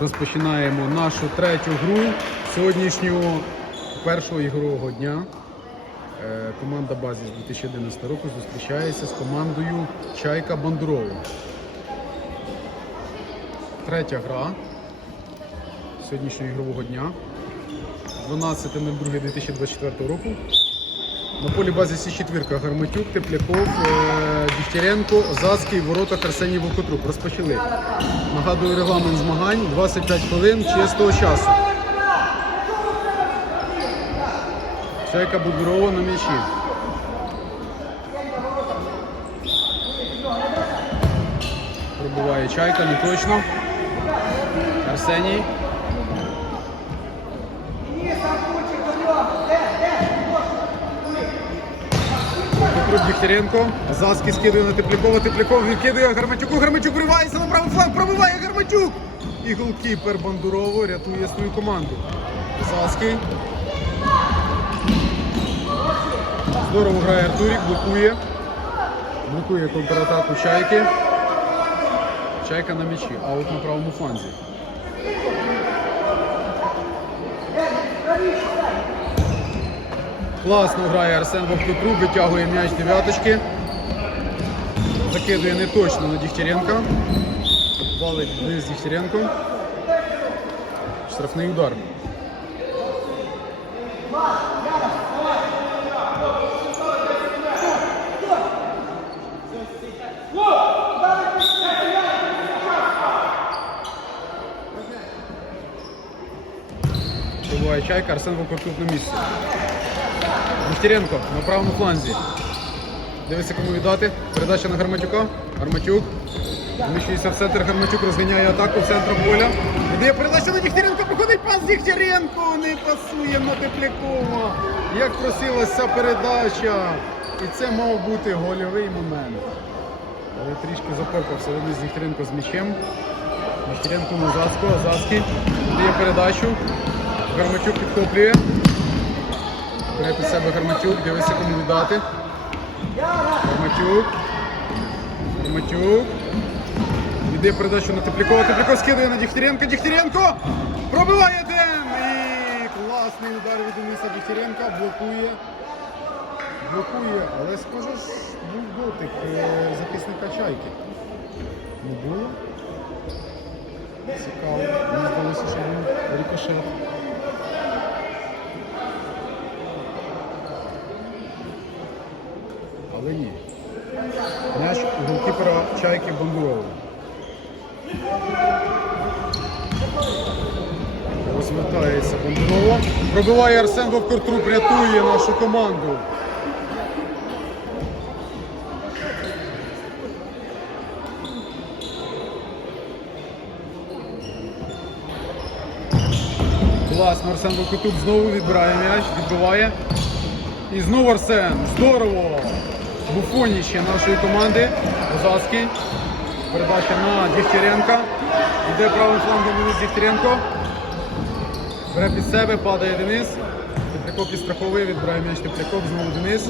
Розпочинаємо нашу третю гру сьогоднішнього першого ігрового дня. Е, Команда Базіс 2011 року зустрічається з командою Чайка Бандурова. Третя гра сьогоднішнього ігрового дня. 12.02.2024 року. На полі базі Сі четвірка Гарматюк, Тепляков, е, Дігтяренко, Озацький, Воротах, Арсеній Вовкотруп. Розпочали. Нагадую регламент змагань 25 хвилин чистого часу. Чайка Будурова на м'ячі. Пробуває чайка, не точно. Арсеній. Петрук Дігтяренко. Заски скидує на Теплякова. Тепляков відкидує Гарматюку. Гарматюк вривається на правий фланг. Пробиває Гарматюк. І голкіпер Бандурово рятує свою команду. Заски. Здорово грає Артурік, блокує. Блокує контратаку Чайки. Чайка на м'ячі. Аут на правому фланзі. Класно грає Арсен Вовкотрук, витягує м'яч дев'яточки. Закидує не точно на Дігтяренка. Валить вниз Дігтяренко. Штрафний удар. Чайка, Арсен Вовкотрук на місці. Дігтяренко на правому фланзі. Дивиться, кому віддати. Передача на Гарматюка. Гарматюк. Вміщується в центр. Гарматюк розганяє атаку в центр поля. Віддає передача на Дігтяренко. Проходить пас Дігтяренко. Не пасує на Теплякова. Як просилася передача. І це мав бути гольовий момент. Але трішки запорпався Денис Дігтяренко з м'ячем. Дігтяренко на Зацьку. Зацький. Віддає передачу. Гарматюк підхоплює. Бере під себе Гарматюк, дивиться, кому віддати. Гарматюк. Гарматюк. Віддає передачу на Теплякова. Тепляков скидує на Дігтяренко. Дігтяренко! Пробиває Ден! І класний удар від Дениса Дігтяренка. Блокує. Блокує. Але схоже, ж був дотик е, захисника чайки. Не було? Цікаво. Мені здалося, що був рикошет. Але. М'яч у голкіпера Чайки Бандурової. Розвертається Бандурова. Пробиває Арсен Вовкортруп, рятує нашу команду. Класно, Арсен Вовкотруп знову відбирає м'яч, відбиває. І знову Арсен. Здорово! Буфоніще нашої команди. Озацький. Передача на Дігтяренка. Йде правим флангом Денис Дігтяренко. Бере під себе, падає Денис. Тепляков підстраховує, відбирає м'яч Тепляков, знову Денис.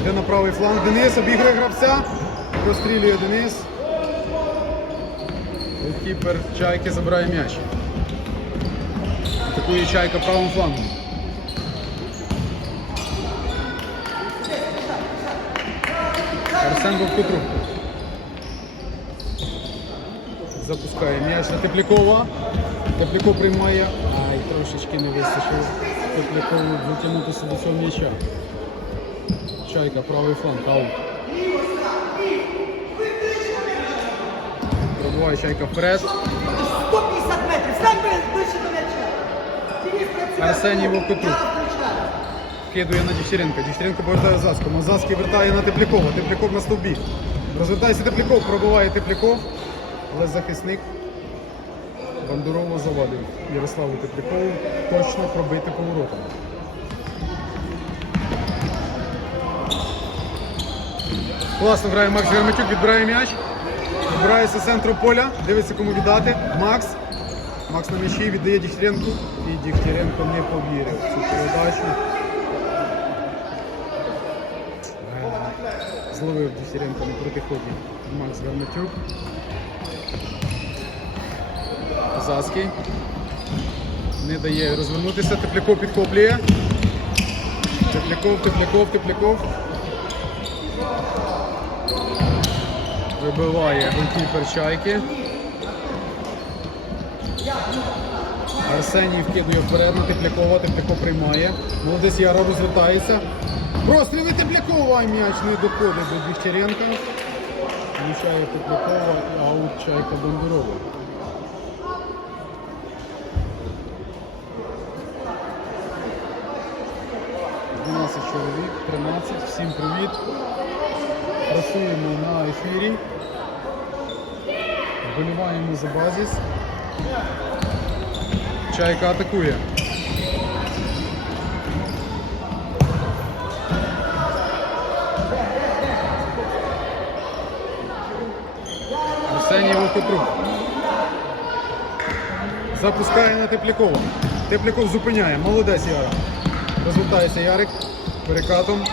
Йде на правий фланг Денис, обігрує гравця. Розстрілює Денис. Кіпер Чайки забирає м'яч. Атакує Чайка правим флангом. Арсен Вовкотрук. Запускає м'яч на Теплякова. Тепляков приймає. Ай, трошечки не вистачило Теплякову дотягнутися до цього м'яча. Чайка, правий фланг, аут. Пробуває чайка вперед. 150 метрів, стань ближче до м'яча. Арсеній Вовкотрук. Кидує на Дігтяренка. Дігтяренко повертає Заску. Мазаський вертає на Теплякова. Тепляков на стовбі. Розвертається Тепляков, пробиває Тепляков. Але захисник Бандурово завадив Ярославу Теплякову точно пробити поворотом. Класно грає Макс Герматюк, відбирає м'яч. Відбирається з центру поля, дивиться кому віддати. Макс. Макс на м'ячі віддає Дігтяренку. І Дігтяренко не повірив цю передачу. Е, Зловив Дігтяренко на протиході Макс Гарматюк. Озаський. Не дає розвернутися. Тепляков підхоплює. Тепляков, Тепляков, Тепляков. Вибиває голкіпер чайки. Арсеній вкидує вперед на Теплякова, Тепляков приймає. Молодець Яра розвертається. Простріли Теплякова, м'яч не доходить до Дігтяренка. Влучає Теплякова і аут чайка Бондарова. Чоловік, 13, всім привіт. Працюємо на ефірі. Вболіваємо за базіс. Чайка атакує. Вовкотрук. Запускає на Теплякова. Тепляков зупиняє. Молодець Яра. Розвертається Ярик перекатом.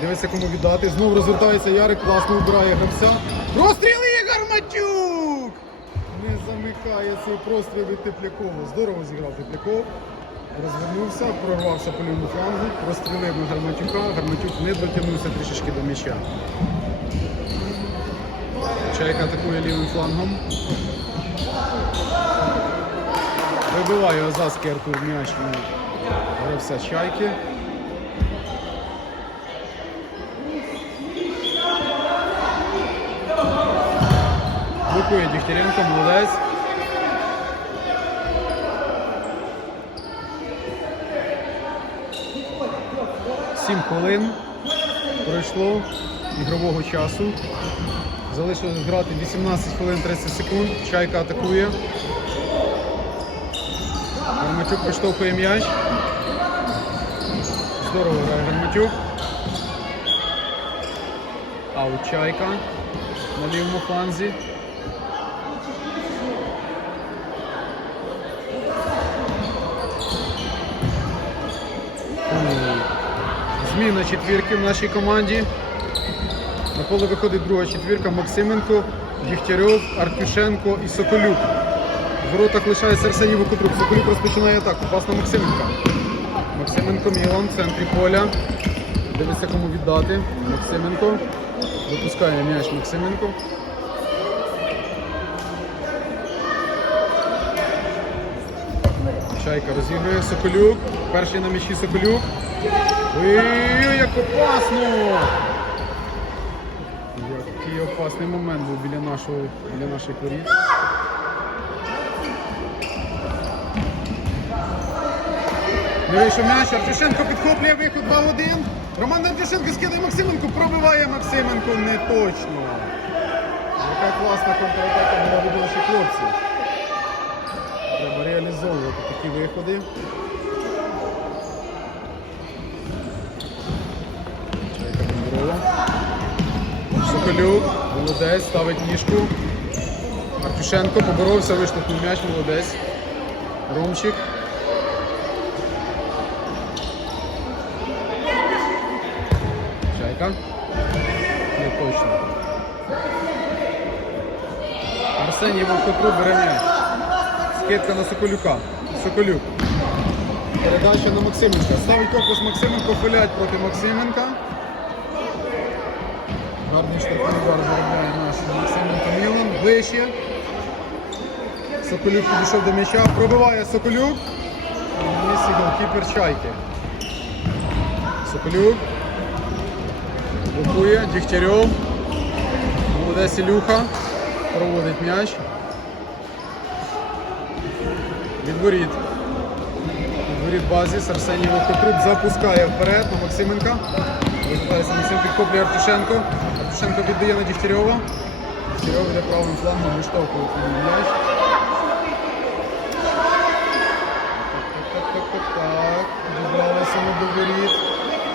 Дивиться, кому віддати. Знову розвертається Ярик, класно вбирає гравця. Прострілює Гарматюк! Не замикає цей простріл від Теплякова. Здорово зіграв Тепляков. Розвернувся, прорвався по лівому флангу, прострілив на Гарматюка. Гарматюк не дотягнувся трішечки до м'яча. Чайка атакує лівим флангом. Вибиває Озаський Артур м'яч на гравця Чайки. Блокує Дігтяренко, молодець. Сім хвилин пройшло ігрового часу. Залишилось грати 18 хвилин 30 секунд. Чайка атакує. Гарматюк приштовхує м'яч. Здорово грає Гарматюк. Аут Чайка на лівому фланзі. Зміна четвірки в нашій команді. На поле виходить друга четвірка Максименко, Дігтярьов, Артюшенко і Соколюк. В воротах лишається Арсеній Вокотрук. Соколюк розпочинає атаку. Пас на Максименка. Максименко Мілан в центрі поля. Дивиться, кому віддати. Максименко. Випускає м'яч Максименко. Чайка розігрує Соколюк. Перший на м'ячі Соколюк. Ой-ой-ой, як опасно! Який опасний момент був біля нашого біля наших воріт. Не м'яч, Артюшенко підхоплює виход 2-1. Роман Артюшенко скидає Максименко, пробиває Максименко не точно. Яка класна контратака була від наших хлопців. Треба реалізовувати такі виходи. Соколюк, молодець, ставить ніжку. Артюшенко поборовся, виштовхнув м'яч, молодець. Ромчик. Чайка. Не точно. Арсеній Вовкотрук бере м'яч. Скидка на Соколюка. Соколюк. Передача на Максименка. Ставить корпус Максименко, филять проти Максименка. Штрафний удар заробляє наш Максименко Мілан. Ближче. Соколюк підійшов до м'яча. Пробиває Соколюк. На голкіпер Чайки. Соколюк. Блокує. Дігтярьов. Молодець Ілюха. Проводить м'яч. Від воріт. Від воріт базіс. Арсеній Вовкотрук запускає вперед на Максименка. Максим підхоплює Артюшенко. Артюшенко віддає на Дігтярьова. Дігтярьов йде правим флангом, виштовхує туди м'яч.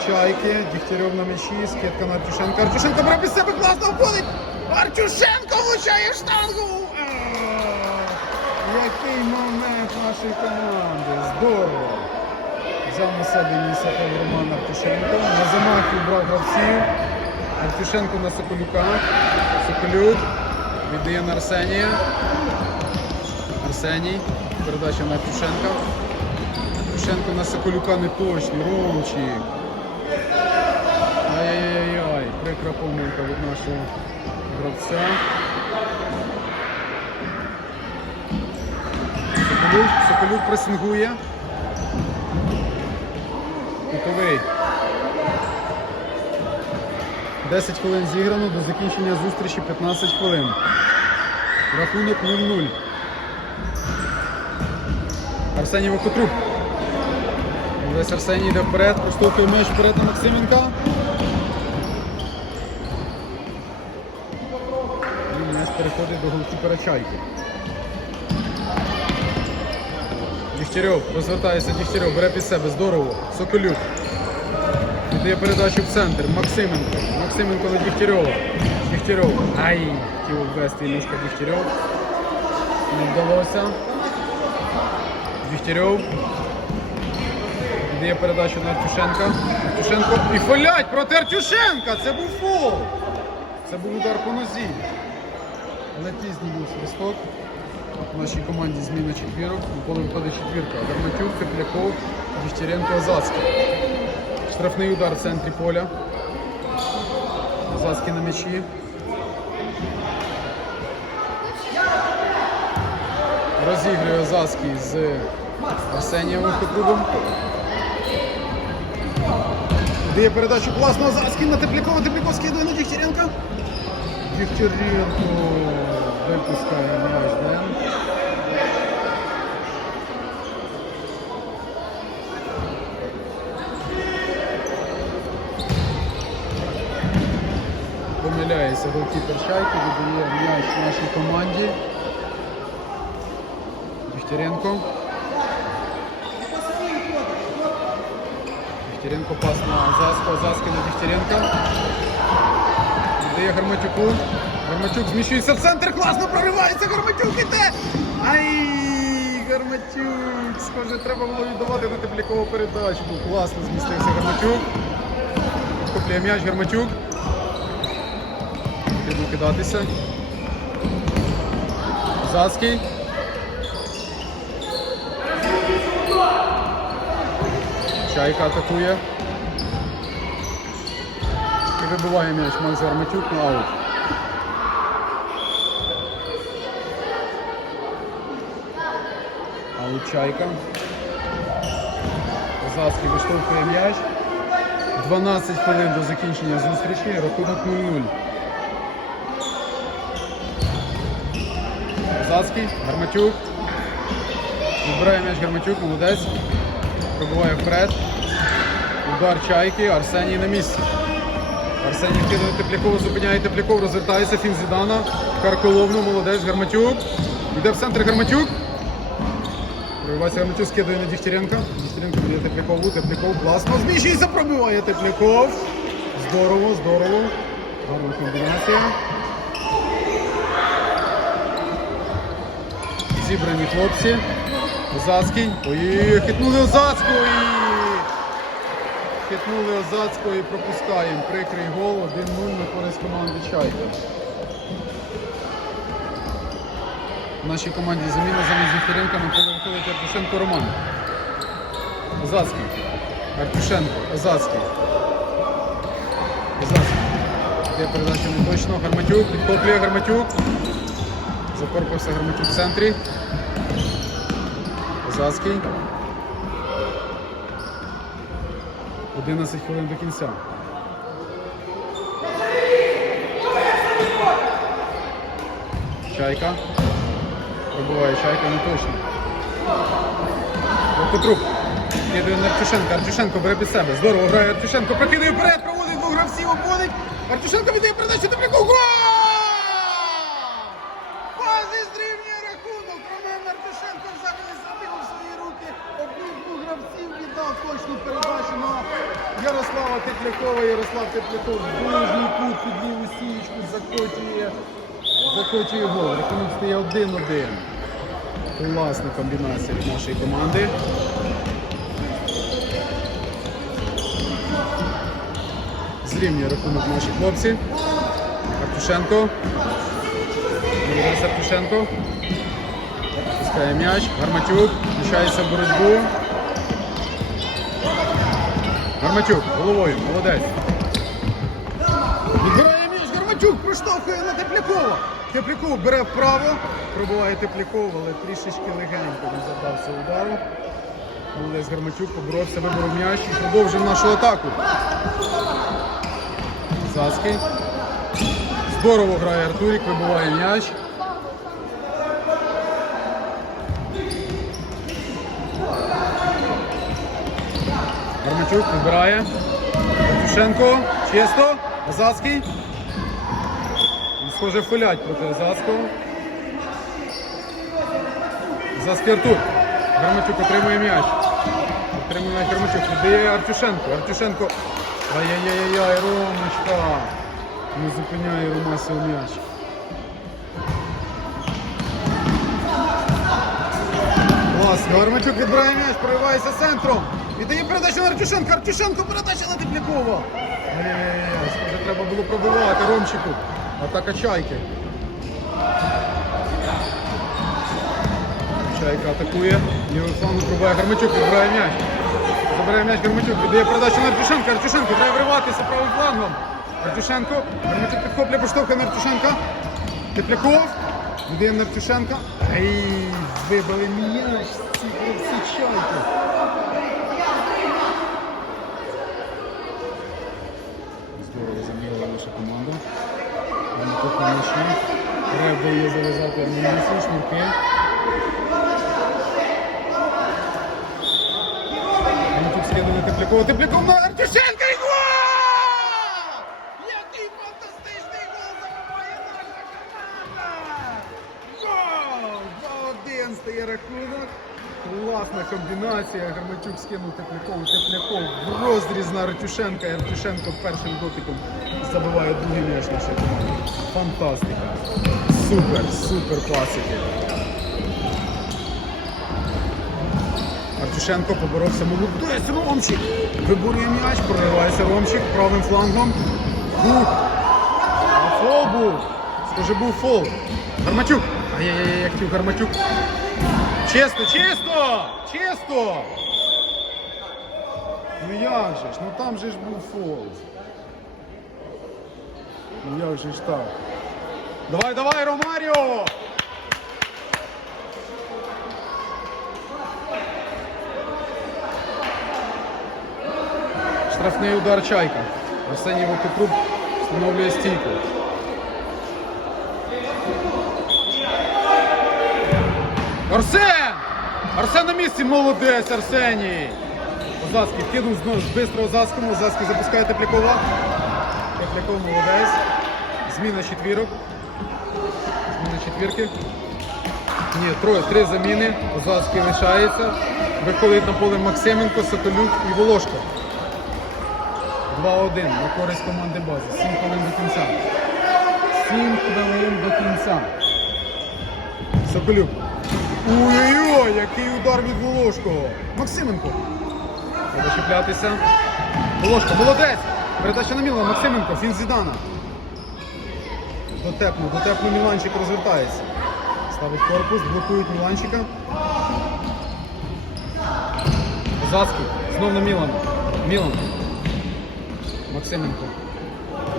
Чайки, Дігтярьов на м'ячі, скидка на Артюшенка. Артюшенко бере під себе класно входить. Артюшенко влучає штангу. Який момент нашої команди. Здорово. Взяв на себе ініціативу Роман Артюшенко. На замахі брав гравців. Артюшенко на Соколюка. Соколюк. Віддає на Арсенія. Арсеній. Передача на Артюшенка. Артюшенко на Соколюка не точний. Ромчик. Ай-яй-яй-яй. Прикра помилка від нашого гравця. Соколюк, Соколюк пресингує. Кутовий. 10 хвилин зіграно, до закінчення зустрічі 15 хвилин. Рахунок 0-0. Арсеній Вакотрук. Весь Арсеній йде вперед, проштовхує м'яч вперед на Максименка. І м'яч переходить до голкіпера Чайки. Дігтярьов розвертається Дігтярьов, бере під себе, здорово. Соколюк. Віддає передачу в центр. Максименко. Максименко на Дігтярьова. Дігтярьов. Ай! Хотів ввести Ілюшка Дігтярьов. Не вдалося. Дігтярьов. Віддає передачу на Артюшенка. Артюшенко. І фолять проти Артюшенка! Це був фол! Це був удар по нозі. Але пізній був свисток. В нашій команді зміна четвірок. Поле виходить четвірка. Гарматюк, Тепляков, Дігтяренко, Озацький. Штрафний удар в центрі поля. Озацький на м'ячі. Розігрує Озацький з Арсенієм Вихотрубом. Дає передачу класно Озацький на Теплякова. Тепляков скидує на Дігтяренка. Дігтяренко випускає м'яч. Ден. Помиляється голкіпер Шайки, віддає м'яч нашій команді. Дігтяренко. Дігтяренко пас на Азаску, Азаски на Дігтяренка. Віддає Гарматюку. Гарматюк зміщується в центр, класно проривається, Гарматюк іде! Ай! Гарматюк! Схоже, треба було віддавати на Теплякову передачу. Класно змістився Гарматюк. Куплює м'яч Гарматюк. Потрібно кидатися. Зацький. Чайка атакує. І вибиває м'яч Макс Гарматюк на аут. Аут Чайка. Зацький виштовхує м'яч. 12 хвилин до закінчення зустрічі. Рахунок 0-0. Зацький, Гарматюк. Відбирає м'яч Гарматюк, молодець. Пробиває вперед. Удар чайки, Арсеній на місці. Арсеній вкидує Теплякова, зупиняє Тепляков, розвертається, фін Зідана. Карколовно, молодець, Гарматюк. Йде в центр Гарматюк. Проривається Гарматюк, скидує на Дігтяренка. Дігтяренко буде Теплякову, Тепляков класно. Зміщується, пробиває Тепляков. Здорово, здорово. Гарна комбінація. Зібрані хлопці. Озацький. Ой, хитнули Озацького і... Хитнули Озацького і пропускаємо. Прикрий гол. 1-0 на користь команди Чайка. В нашій команді заміна замість Віхтеренка на поле виходить Артюшенко Роман. Озацький. Артюшенко. Озацький. Озацький. Де передача не точно. Гарматюк. Підхоплює Гарматюк. Закорпався Гарматюк в центрі. Озацький. 11 хвилин до кінця. Чайка. Пробуває чайка не точно. Петрук. Кидає на Артюшенка. Артюшенко бере під себе. Здорово грає Артюшенко. Прокидає вперед, проводить двох гравців, обводить. Артюшенко віддає передачу до Гол! Базі зрівнює рахунок. Роман Артюшенко взагалі забив у свої руки. Оббив двох гравців, віддав точну передачу на Ярослава Теплякова. Ярослав Тепляков дружній кут під ліву сієчку закочує. Закочує гол. Рахунок стає 1-1. Класна комбінація від нашої команди. Зрівнює рахунок наші хлопці. Артюшенко. Молодець Артюшенко. Пускає м'яч. Гарматюк включається в боротьбу. Гарматюк головою, молодець. Відбирає м'яч, Гарматюк проштовхує на Теплякова. Тепляков бере вправо, пробиває Тепляков, але трішечки легенько не завдався удару. Молодець Гарматюк поборовся, виборов м'яч і продовжив нашу атаку. Зацький. Здорово грає Артурік, вибиває м'яч. Гарматюк відбирає. Артюшенко. Чисто. Азацький. Схоже филять проти Азацького. Азацький Артур. Гарматюк отримує м'яч. Отримує м'яч Гарматюк. Віддає Артюшенко. Артюшенко. Ай-яй-яй-яй, Ромочка. Не зупиняє Ромасів м'яч. Клас, Гарматюк відбирає м'яч, проривається центром. Віддає передачу на Артюшенка. Артюшенко передача на Теплякова. Схоже, треба було пробивати Ромчику. Атака чайки. Чайка атакує. Лівий фланг пробиває Гарматюк, відбирає м'яч. Забирає м'яч Гарматюк, віддає передачу на Артюшенка. Артюшенко треба вриватися правим флангом. Артюшенко. Гарматюк підхоплює поштовхує на Артюшенка. Тепляков. Віддає на Артюшенка. Ай, вибили м'яч. Ці чайки. Вони тут на м'ячі. Треба є зав'язати амуніцію, шнурки. Вони тут скинули Теплякова. Тепляков на Артюшенка і гол! Який фантастичний гол забиває наша команда! Гол! 2-1 стає рахунок. Класна комбінація. Гарматюк скинув Теплякову. Тепляков в розріз на Артюшенка. Артюшенко першим дотиком забиває другий м'яч нашої команди. Фантастика. Супер, супер класики. Артюшенко поборовся молодець, Ромчик. Виборює м'яч, проривається Ромчик правим флангом. Фол був. Схоже, був фол. Гарматюк. Ай-яй-яй, як Гарматюк. Чисто, чисто! Чисто! Ну як же ж? Ну там же ж був фол. Ну як же ж так? Давай, давай, Ромаріо! Штрафний удар Чайка. Арсеній Вокотрук встановлює стійку. Арсен! Арсен на місці, молодець, Арсеній! Озацький кинув знову з бистро Озацькому. Озацький запускає Теплякова. Тепляков молодець. Зміна четвірок. Зміна четвірки. Ні, троє, три заміни. Озацький лишається. Виходить на поле Максименко, Соколюк і Волошко. 2-1 на користь команди бази. 7 хвилин до кінця. 7 хвилин до кінця. Соколюк. Ой-ой-ой, який удар від Волошкого. Максименко. Треба чіплятися. Волошко, молодець! Передача на Мілана, Максименко, фін Зідана. Дотепно, дотепно Міланчик розвертається. Ставить корпус, блокують Міланчика. Козацький, знов на Мілана. Мілан. Максименко.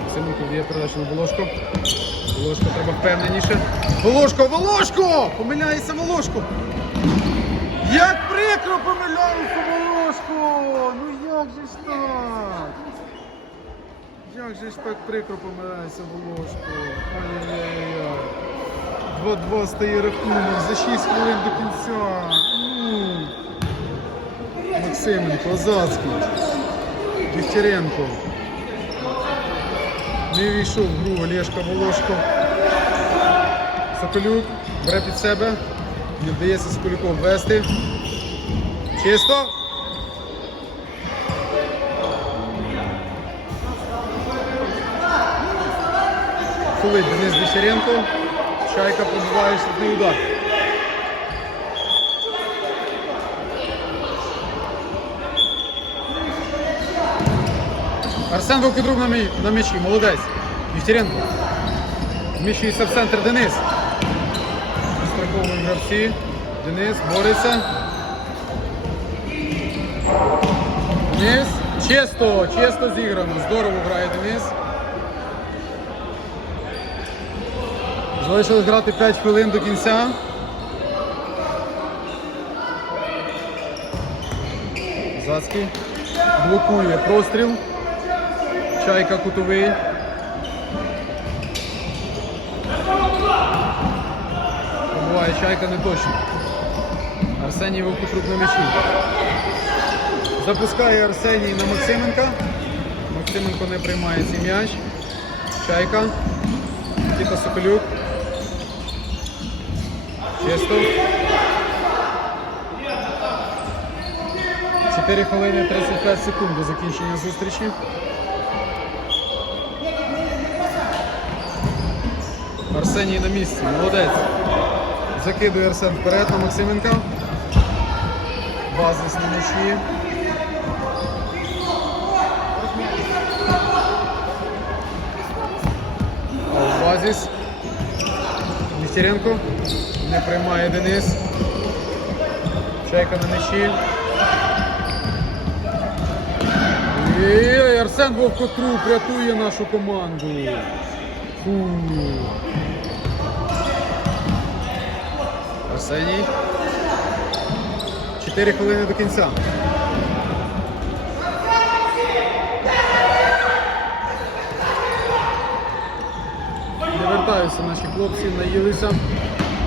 Максименко дає передачу на Волошко. Волошко треба впевненіше. Волошко, Волошко! Помиляється Волошко. Як прикро помиляється Волошко! Ну як же ж так? Як же ж так прикро помиляється Волошко? Ай-яй-яй. 2-2 стає рахунок за 6 хвилин до кінця. Максименко, Озацький. Дігтяренко. Не війшов в гру Олешка Волошко. Соколюк бере під себе. Не вдається Соколюку ввести. Чисто. Фулить Денис Дичаренко. Чайка пробиває штрафний удар. Арсен Вовкодруг на, м'ячі, молодець. Вівтяренко. Вміщується в центр Денис. Страховують гравці. Денис бореться. Денис. Чисто, чисто зіграно. Здорово грає Денис. Залишилось грати 5 хвилин до кінця. Зацький блокує простріл. Чайка кутовий. Буває чайка не точно. Арсеній Вовкутрук на м'ячі. Запускає Арсеній на Максименка. Максименко не приймає цей м'яч. Чайка. Кіта Соколюк. Чисто. 4 хвилини 35 секунд до закінчення зустрічі. Арсеній на місці, молодець. Закидує Арсен вперед на Максименка. Базис на м'ячі. Базис. Нестеренко. Не приймає Денис. Чайка на м'ячі. І Арсен Вовкотрук рятує нашу команду. Фу. Арсеній. 4 хвилини до кінця. Не вертаються наші хлопці, наїлися.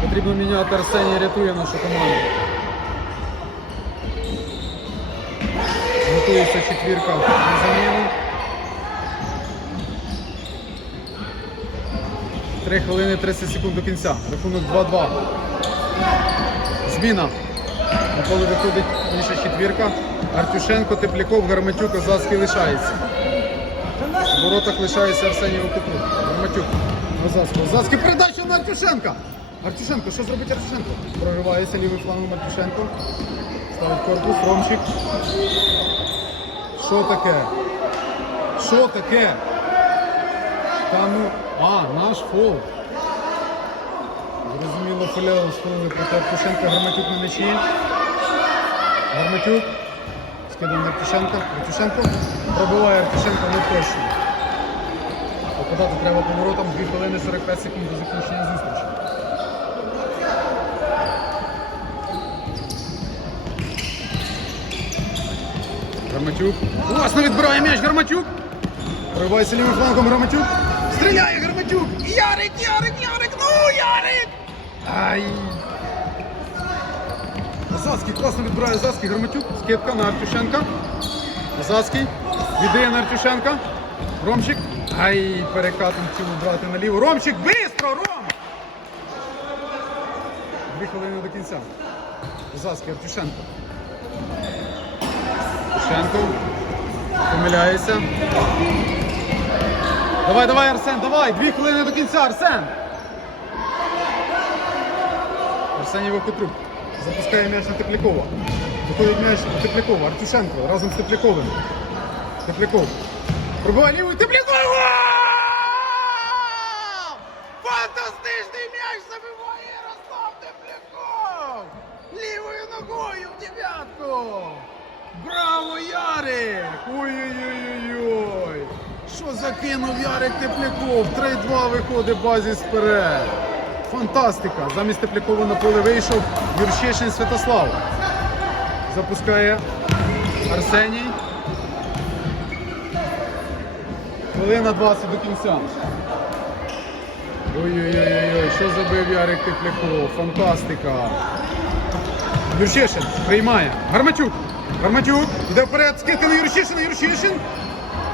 Потрібно міняти Арсеній, рятує нашу команду. Готується четвірка на заміну. Три хвилини 30 секунд до кінця. Рахунок 2-2. Зміна. На поле виходить інша четвірка. Артюшенко, Тепляков, Гарматюк, Озацький лишається. В воротах лишається Арсеній Окупрук. Гарматюк. Озацький. Озацький передача на Артюшенка. Артюшенко, що зробить Артюшенко? Проривається лівий флангом Артюшенко. Ставить корпус, Ромчик. Що таке? Що таке? Та ну, а, наш фол. Зрозуміло, поля сховали проти Артюшенка, Гарматюк на м'ячі. Гарматюк. Скидає на Артюшенка. Артюшенко. Пробиває Артюшенко не точно. Попадати треба поворотом 2 хвилини 45 секунд до закінчення зустрічі. Гарматюк. Класно відбирає м'яч Гарматюк. Проривається лівим флангом Гарматюк. Стріляє Гарматюк. Ярик, Ярик, Ярик, ну Ярик! Ай! Озацький класно відбирає Озацький Гарматюк. Скидка на Артюшенка. Озацький. Віддає на Артюшенка. Ромчик. Ай, перекатом цілу брати наліво. Ромчик, бистро, Ром! Дві хвилини до кінця. Озацький, Артюшенко. Артюшенко. Помиляється. Давай, давай, Арсен, давай! Дві хвилини до кінця, Арсен! Арсеній Вовкотрук запускає м'яч на Теплякова. Виходить м'яч на Теплякова. Артюшенко разом з Тепляковим. Тепляков. Пробиває лівий Тепляков! Фантастичний м'яч забиває Ярослав Тепляков! Лівою ногою в! Браво, Ярик! Ой-ой-ой-ой! Що закинув Ярик Тепляков? 3-2 виходить базіс вперед. Фантастика! Замість Теплякова на поле вийшов Юрчишин Святослав. Запускає Арсеній. Хвилина 20 до кінця. Ой-ой-ой, що забив Ярик Тепляков? Фантастика! Юрчишин приймає. Гарматюк. Гарматюк. Йде вперед. Скидка на Юрчишина. Юрчишин.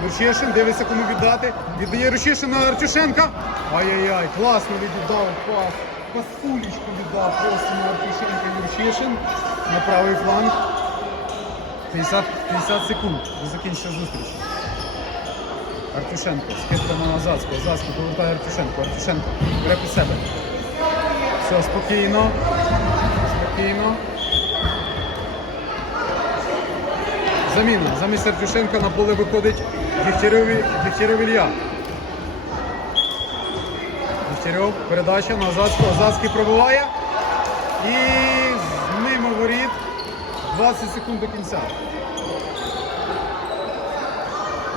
Юрчишин дивиться, кому віддати. Віддає Юрчишин на Артюшенка. Ай-яй-яй, класно віддав пас. Пасулечку віддав просто на Артюшенка Юрчишин. На правий фланг. 50, 50 секунд до закінчення зустрічі. Артюшенко. Скидка на Азацьку. Азацький повертає Артюшенко. Артюшенко. Бере під себе. Все, спокійно. Спокійно. Заміна. Замість Артюшенка на поле виходить Дігтярьов Ілля. Дігтярьов, передача на. Азацький пробиває. І воріт. 20 секунд до кінця.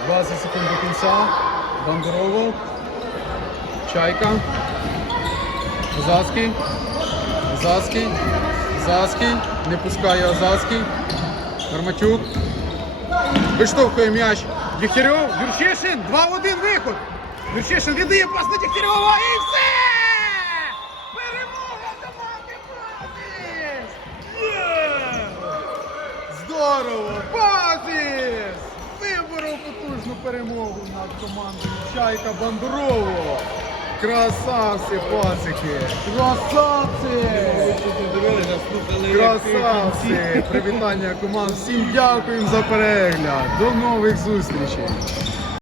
20 секунд до кінця. Бандурово. Чайка. Озацький. Озацький. Озацький. Не пускає Озацький. Гарматюк. Виштовхує м'яч. Дігтярьов. Юрчишин. 2-1 виход. Юрчишин віддає пас на Дігтярьова і все! Перемога команди Базіс! Здорово! Базіс! Виборов потужну перемогу над командою Чайка Бандурово! Красавці, пацики! Красавці! Красавці! Привітання команд! Всім дякуємо за перегляд! До нових зустрічей!